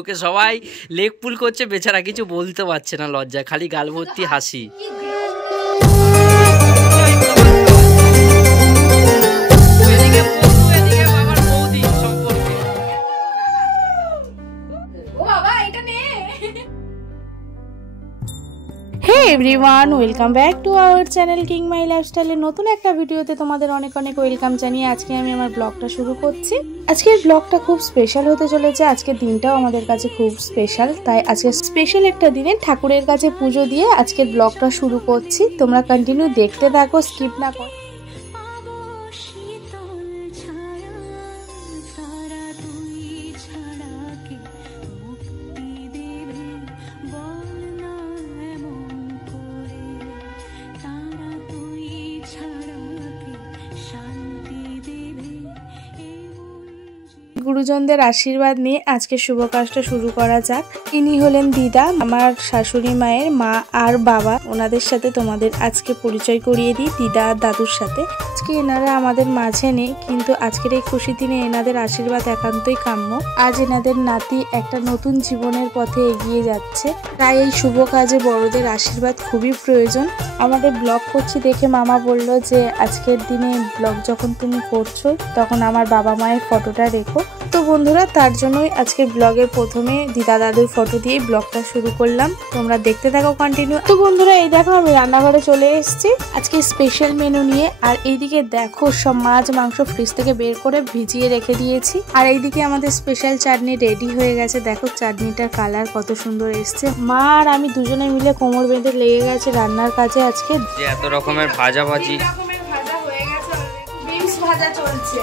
ওকে সবাই লেগ পুল করছে, বেচারা কিছু বলতে পারছে না, লজ্জায় খালি গাল ভর্তি হাসি। Hey everyone, welcome back to our channel King My Lifestyle এর নতুন একটা ভিডিওতে তোমাদের অনেক অনেক ওয়েলকাম জানিয়ে আজকে আমি আমার ব্লগটা শুরু করছি। আজকের ব্লগটা খুব স্পেশাল হতে চলেছে। আজকের দিনটাও আমাদের কাছে খুব স্পেশাল, তাই আজকে স্পেশাল একটা দিনে ঠাকুরের কাছে পুজো দিয়ে আজকের ব্লগটা শুরু করছি। তোমরা কন্টিনিউ দেখতে থাকো, স্কিপ না করো। গুরুজনদের আশীর্বাদ নিয়ে আজকে শুভ কাজটা শুরু করা যাক। ইনি হলেন দিদা, আমার শাশুড়ি মায়ের মা আর বাবা। ওনাদের সাথে তোমাদের আজকে পরিচয় করিয়ে দিই, দিদা আর দাদুর সাথে। আজকে এনারা আমাদের মাঝে নেই, কিন্তু আজকের এই খুশি দিনে এনাদের আশীর্বাদ একান্তই কাম্য। আজ এনাদের নাতি একটা নতুন জীবনের পথে এগিয়ে যাচ্ছে, তাই এই শুভ কাজে বড়দের আশীর্বাদ খুবই প্রয়োজন। আমাদের ব্লগ করছি দেখে মামা বলল যে আজকের দিনে ব্লগ যখন তুমি করছো তখন আমার বাবা মায়ের ফটোটা রেখো। তো বন্ধুরা, তার জন্যই আজকের ব্লগের প্রথমে দিদা দাদুর ফটো দিয়ে ব্লগটা শুরু করলাম। তোমরা দেখতে থাকো কন্টিনিউ। তো বন্ধুরা, এই দেখো আমি রান্নাঘরে চলে এসেছি আজকে স্পেশাল মেনু নিয়ে। আর এইদিকে দেখো সব মাছ মাংস ফ্রিজ থেকে বের করে ভিজিয়ে রেখে দিয়েছি। আর এইদিকে আমাদের স্পেশাল চাটনি রেডি হয়ে গেছে। দেখো চাটনিটার কালার কত সুন্দর এসছে। মা আর আমি দুজনে মিলে কোমর বেঁধে লেগে গেছে রান্নার কাজে। আজকে এত রকমের ভাজা ভাজি, ভাজা চলছে।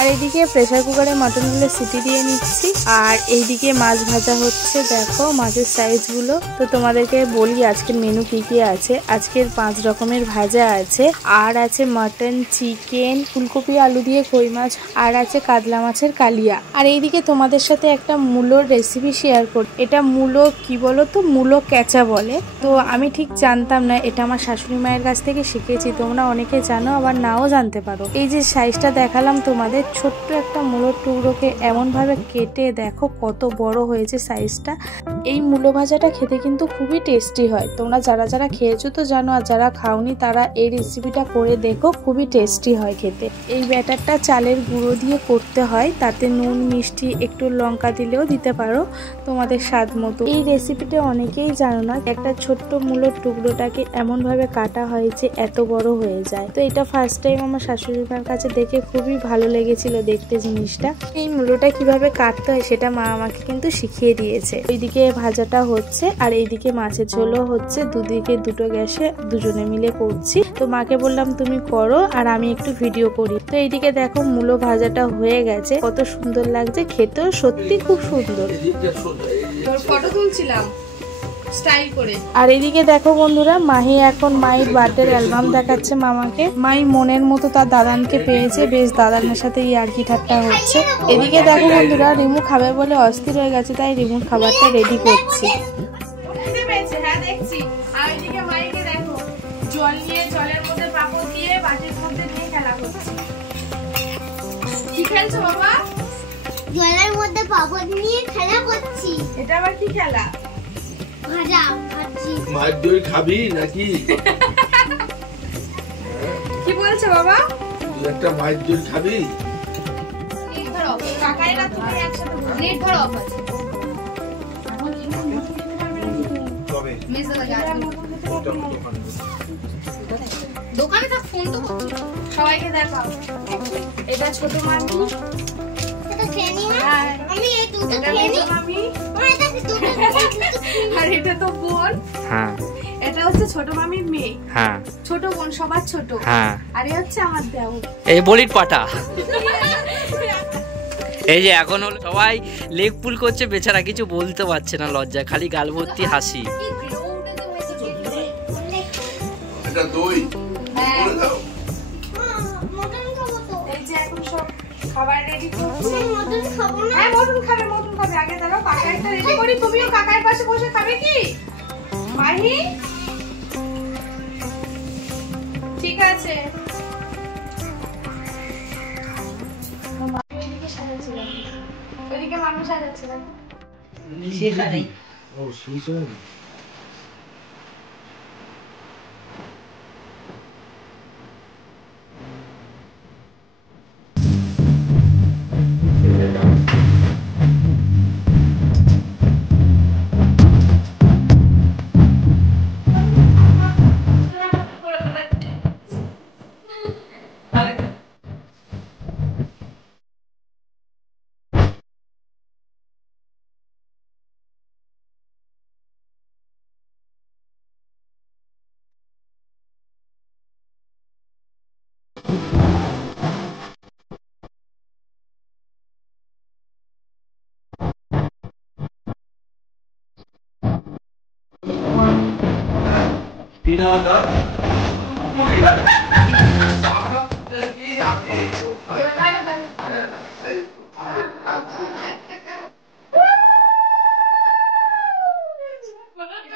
আর এইদিকে প্রেসার কুকারে মটনগুলো সিটি দিয়ে নিচ্ছি, আর এইদিকে মাছ ভাজা হচ্ছে। দেখো মাছের সাইজগুলো। তো তোমাদেরকে বলি আজকের মেনু কি কি আছে। আজকের 5 রকমের ভাজা আছে, আর আছে মটন, চিকেন, ফুলকপি আলু দিয়ে কই মাছ, আর আছে কাতলা মাছের কালিয়া। আর এইদিকে তোমাদের সাথে একটা মূলোর রেসিপি শেয়ার করি। এটা মূলো কি বলো তো, মূলো ক্যাচা বলে। তো আমি ঠিক জানতাম না, এটা আমার শাশুড়ি মায়ের কাছ থেকে শিখেছি। তোমরা অনেকে জানো, আবার নাও জানতে পারো। এই যে সাইজটা দেখালাম তোমাদের, ছোট্ট একটা মূলোর টুকরোকে এমন ভাবে কেটে দেখো কত বড় হয়েছে সাইজটা। এই মূলো ভাজাটা খেতে কিন্তু খুবই টেস্টি হয়। তোমরা যারা যারা খেয়েছো তো জানো, আর যারা খাওনি তারা এই রেসিপিটা করে দেখো, খুবই টেস্টি হয় খেতে। এই ব্যাটারটা চালের গুঁড়ো দিয়ে করতে হয়, তাতে নুন মিষ্টি একটু লঙ্কা দিলেও দিতে পারো তোমাদের স্বাদ মতো। এই রেসিপিটা অনেকেই জানো না, একটা ছোট্ট মূলোর টুকরোটাকে এমন ভাবে কাটা হয় যে এত বড় হয়ে যায়। তো এটা ফার্স্ট টাইম আমার শাশুড়ি মার কাছে দেখে খুবই ভালো লেগেছিল দেখতে জিনিসটা। এই মূলোটা কিভাবে কাটতে হয় সেটা মা আমাকে কিন্তু শিখিয়ে দিয়েছে। ওইদিকে ভাজাটা হচ্ছে আর এইদিকে মাছের ঝোলও হচ্ছে। দুদিকে দুটো গ্যাসে দুজনে মিলে করছি। তো মাকে বললাম তুমি করো আর আমি একটু ভিডিও করি। তো এইদিকে দেখো মূলো ভাজাটা হয়ে গেছে, কত সুন্দর লাগছে খেতেও, সত্যি খুব সুন্দর। ফটো তুলছিলাম স্টাইল করে। আর এদিকে দেখো বন্ধুরা, মাহি এখন মায়ের বার্থডের অ্যালবাম দেখাচ্ছে মামাকে। মাই মনের মতো তার দাদানকে পেয়েছে, বেশ দাদানের সাথে ইয়ার্কি ঠাট্টা হচ্ছে। এদিকে দেখো বন্ধুরা, রিমু খাবে বলে অস্থির হয়ে গেছে, তাই রিমুর খাবারটা রেডি করছি। হ্যাঁ দেখছি। আর এদিকে মাইকে দেখো জল নিয়ে, জলের মধ্যে পাপড় দিয়ে বাটির মধ্যে নিয়ে খেলা করছে। কি খেলছো বাবা? জলের মধ্যে পাপড় নিয়ে খেলা করছি। এটা আবার কি খেলা? ভাজা ভাজি। মাছ দই খাবি নাকি? কি বলছো বাবা? তুই একটা মাছ দই খাবি? নেট ধরো, কাকাইরা তুমি একসাথে নেট ধরো অফ আছে। তবে মেসেজ আছে দোকানে তো ফোন তো করছি। সবাইকে দেখাও। এটা ছোট মামি, এটা খেয়ে নি না? আমি এই দুটো এটা খেয়ে নি। বড় মামি, এটা দুটো আর এটা তো বোন। হ্যাঁ এটা হচ্ছে ছোট মামির মেয়ে, হ্যাঁ ছোট বোন সবার ছোট। হ্যাঁ, আর এই হচ্ছে আমার দেওর। এই বলির পাটা। এই যে এখন হলো সবাই লেগ পুল করছে, বেচারা কিছু বলতে পারছে না, লজ্জায় খালি গাল ভর্তি হাসি। এটা দই করে দাও। মটন খাবো তো। এই যে এখন সব খাবার রেডি করছি। মটন খাবো না। হ্যাঁ মটন খাবে, মটন খাবে। আগে দাঁড়াও কাকাইটা রেডি করি। তুমিও কাকার পাশে বসে খাবে কি মাহি? ঠিক আছে। সাজাচ্ছি। এদিকে মানুষ সাজাচ্ছে না। ও সেই সময়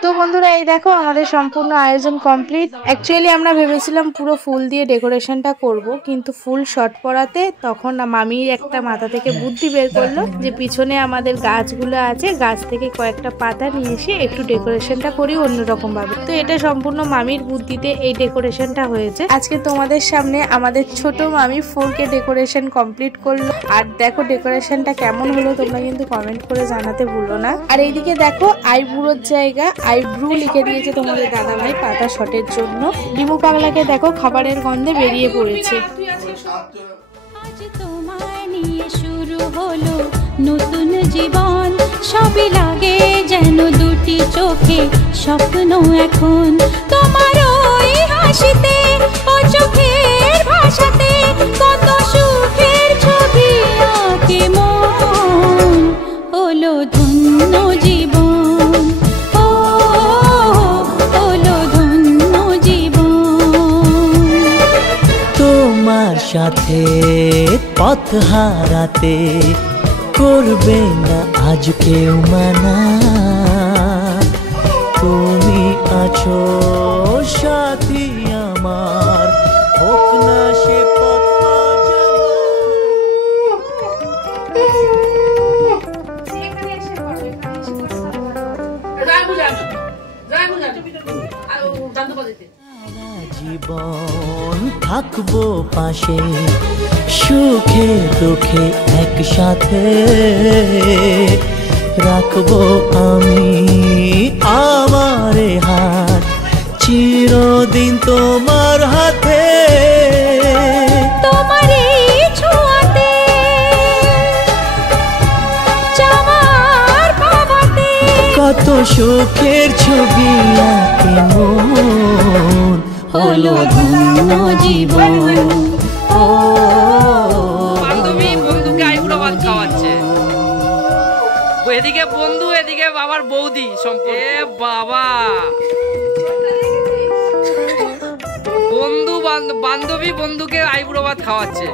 তো বন্ধুরা এই দেখো আমাদের সম্পূর্ণ আয়োজন কমপ্লিট। অ্যাকচুয়ালি আমরা ভেবেছিলাম পুরো ফুল দিয়ে ডেকোরেশনটা করব, কিন্তু ফুল শর্ট পড়াতে তখন মামির একটা মাথা থেকে বুদ্ধি বের করলো যে পিছনে আমাদের গাছগুলো আছে, গাছ থেকে কয়েকটা পাতা নিয়ে এসে একটু ডেকোরেশনটা করি অন্যরকম ভাবে। তো এটা সম্পূর্ণ মামির বুদ্ধিতে এই ডেকোরেশনটা হয়েছে। আজকে তোমাদের সামনে আমাদের ছোট মামি 4K ডেকোরেশন কমপ্লিট করলো। আর দেখো ডেকোরেশনটা কেমন হলো তোমরা কিন্তু কমেন্ট করে জানাতে ভুলো না। আর এইদিকে দেখো আইব্রোর জায়গা আইব্রু লিখে দিয়েছে তোমাদের দাদাভাই পাতা শটের জন্য। ডিমু পাগলাকে দেখো খাবারের গন্ধে বেরিয়ে পড়েছে। আজ তোমায় নিয়ে শুরু হলো নতুন জীবন, সবই লাগে যেন দুটি চোখে স্বপ্ন এখন। তোমার ওই হাসিতে ও চোখের ভাষাতে কত সুখের ছবি আঁকে মন, হলো ধন্য জীবন, ও হলো ধন্য জীবন। তোমার সাথে পথ হারাতে করবে না আজ কেউ মানা, তুমি আছো সাথী আমার, হোক না সে পথ এখানে এসে বসো, এখানে এসে বসো। জীবন থাকবো পাশে, সুখে দুঃখে একসাথে রাখবো আমি আমার হাত চিরদিন তোমার হাতে। তোমার এই ছোঁয়াতে চাওয়ার পাওয়াতে কত সুখের ছবি আঁকে মন, হলো ধন্য জীবন, ও বান্ধবী বন্ধুকে আইবুড়ো ভাত খাওয়াচ্ছে। এদিকে বন্ধু এদিকে বাবার বৌদি সম্পর্কে। এ বাবা, বন্ধু বান্ধবী বন্ধুকে আইবুড়ো ভাত খাওয়াচ্ছে।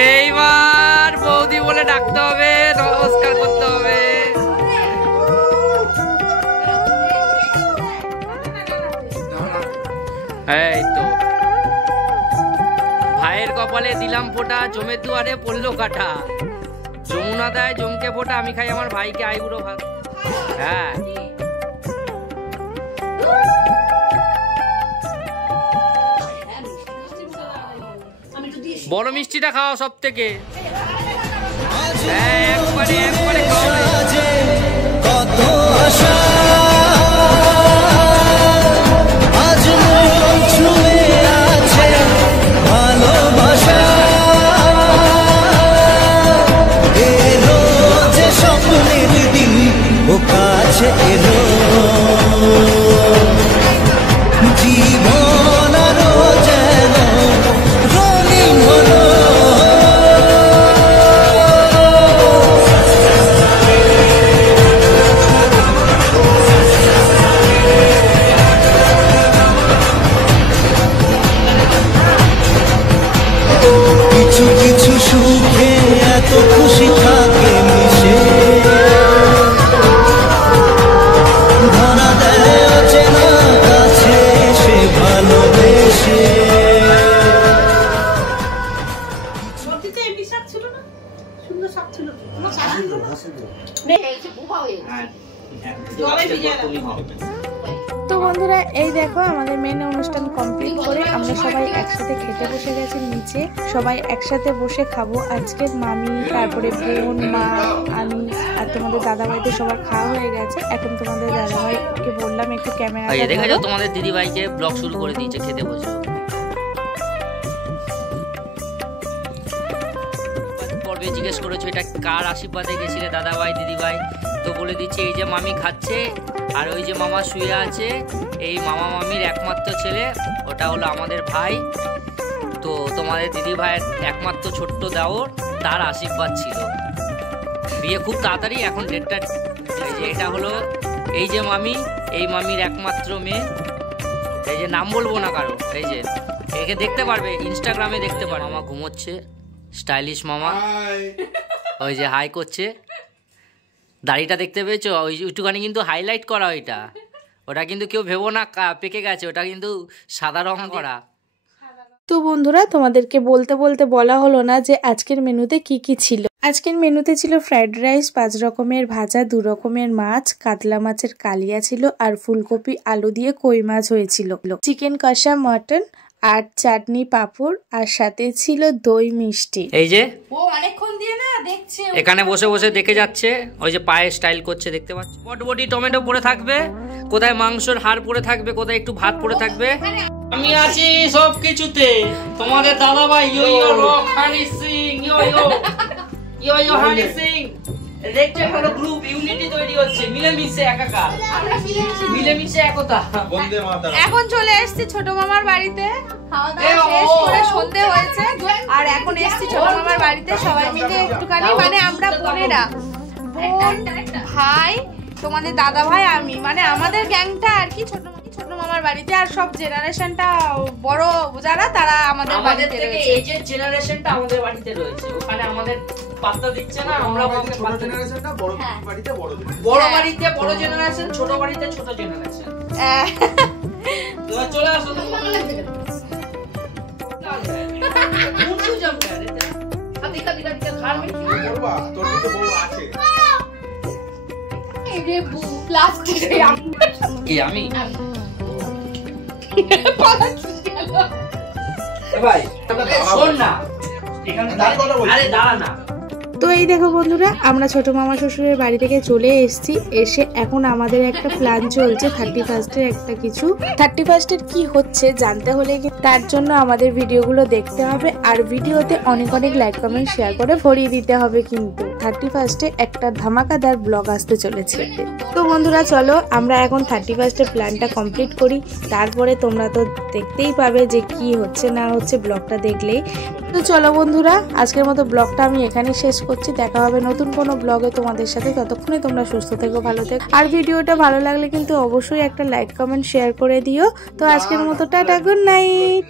এইবার বৌদি বলে ডাকতে হবে, নমস্কার করতে হবে। এই তো ভাইয়ের কপালে দিলাম ফোঁটা, জমের দুয়ারে পড়লো কাটা। যমুনা দেয় জমকে ফোঁটা, আমি খাই আমার ভাইকে আইবুড়ো ভাত। হ্যাঁ বড় মিষ্টিটা খাওয়া সব থেকে। একবারে একবারে খাওয়া। কত আশা আজ মন ছুঁয়ে আছে, ভালোবাসা এলো যে স্বপ্নের দিন ও কাছে এলো, জীবন আরো যেন রঙিন হলো। কিছু কিছু সুখে এত খুশি থাকে মিশে, ধরা দেয় অচেনা কাছে সে ভালো। এই দেখো আমাদের মেন অনুষ্ঠান কমপ্লিট করে আমরা সবাই একসাথে খেতে বসে গেছি নিচে। সবাই একসাথে বসে খাবো। আজকে মামি, তারপরে বোন, মা, আমি আর তোমাদের দাদাভাইদের সবার খাওয়া হয়ে গেছে। এখন তোমাদের দাদাভাইকে বললাম একটু ক্যামেরা দেখো তোমাদের দিদিভাইকে ব্লগ শুরু করে দিয়েছে খেতে বসে। পর্বে জিজ্ঞেস করেছো এটা কার আশীর্বাদে গেছিলে দাদাভাই দিদিভাই, তো বলে দিচ্ছি এই যে মামি খাচ্ছে আর ওই যে মামা শুয়ে আছে, এই মামা মামির একমাত্র ছেলে, ওটা হলো আমাদের ভাই। তো তোমাদের দিদি ভাইয়ের একমাত্র ছোট্ট দেওর, তার আশীর্বাদ ছিল। বিয়ে খুব তাড়াতাড়ি, এখন ডেটটা। এই যে এটা হলো এই যে মামি, এই মামির একমাত্র মেয়ে। এই যে নাম বলবো না কারো, এই যে একে দেখতে পারবে ইনস্টাগ্রামে দেখতে পারবে। মামা ঘুমোচ্ছে, স্টাইলিশ মামা। ওই যে হাই করছে, দাড়িটা দেখতে পেয়েছো? ওই একটুখানি কিন্তু হাইলাইট করা, ওটা কিন্তু কেউ ভেবো না পেকে গেছে, ওটা কিন্তু সাদা রং করা। তো বন্ধুরা, তোমাদেরকে বলতে বলতে বলা হলো না যে আজকের মেনুতে কি কি ছিল। আজকের মেনুতে ছিল ফ্রাইড রাইস, 5 রকমের ভাজা, 2 রকমের মাছ, কাতলা মাছের কালিয়া ছিল, আর ফুলকপি আলু দিয়ে কই মাছ হয়েছিল, চিকেন কষা, মটন আর চাটনি, পাঁপড়, আর সাথে ছিল দই মিষ্টি। এই যে ও অনেকক্ষণ দিয়ে না দেখছে, এখানে বসে বসে দেখে যাচ্ছে, ওই যে পায়ে স্টাইল করছে দেখতে পাচ্ছ। বটবটি টমেটো পড়ে থাকবে, কোথায় মাংসের হাড় পড়ে থাকবে, কোথায় একটু ভাত পড়ে থাকবে। আমি আছি সব কিছুতে, তোমাদের দাদা ভাই ইয়ো ইয়ো রক হানি সিং, ইয়ো ইয়ো ইয়ো ইয়ো হানি সিং। দেখছো একটা গ্রুপ ইউনিটি তৈরি হচ্ছে, মিলেমিশে একাকার, আমরা মিলেমিশে একতা। এখন চলে এসেছি ছোট মামার বাড়িতে, খাওয়া দাওয়া শেষ করে সন্ধে হয়েছে, আর এখন এসেছি ছোট মামার বাড়িতে সবাই মিলে একটুখানি, মানে আমরা বোনেরা, বোন, ভাই, তোমাদের দাদা ভাই, আমি, মানে আমাদের গ্যাংটা আর কি ছোট মামার বাড়িতে। আর সব জেনারেশনটা বড় যারা, তারা আমাদের বাড়িতে থেকে এজের জেনারেশনটা আমাদের বাড়িতে রয়েছে। ওখানে আমাদের পাত্তা দিচ্ছে না, আমরা ছোট জেনারেশনটা বড় বাড়িতে বড় বাড়িতে বড় জেনারেশন, ছোট বাড়িতে ছোট জেনারেশন। তোমরা চলে আসো, আমি ভাই শোন না, আরে দাঁড়া না। তো এই দেখো বন্ধুরা, আমরা ছোট মামা শ্বশুরের বাড়ি থেকে চলে এসেছি। এসে এখন আমাদের একটা প্ল্যান চলছে 31st-এর একটা কিছু। 31st-এর কি হচ্ছে জানতে হলে তার জন্য আমাদের ভিডিওগুলো দেখতে হবে, আর ভিডিওতে অনেক অনেক লাইক কমেন্ট শেয়ার করে ভরিয়ে দিতে হবে। কিন্তু 31st-এ একটা ধামাকাদার ব্লগ আসতে চলেছে। তো বন্ধুরা চলো আমরা এখন 31st-এর প্ল্যানটা কমপ্লিট করি, তারপরে তোমরা তো দেখতেই পাবে যে কি হচ্ছে না হচ্ছে ব্লগটা দেখলেই। তো চলো বন্ধুরা, আজকের মতো ব্লগটা আমি এখানে শেষ করছি। দেখা হবে নতুন কোনো ব্লগে তোমাদের সাথে। ততক্ষণে তোমরা সুস্থ থেকো, ভালো থেকো, আর ভিডিওটা ভালো লাগলে কিন্তু অবশ্যই একটা লাইক কমেন্ট শেয়ার করে দিও। তো আজকের মতো টাটা, গুড নাইট।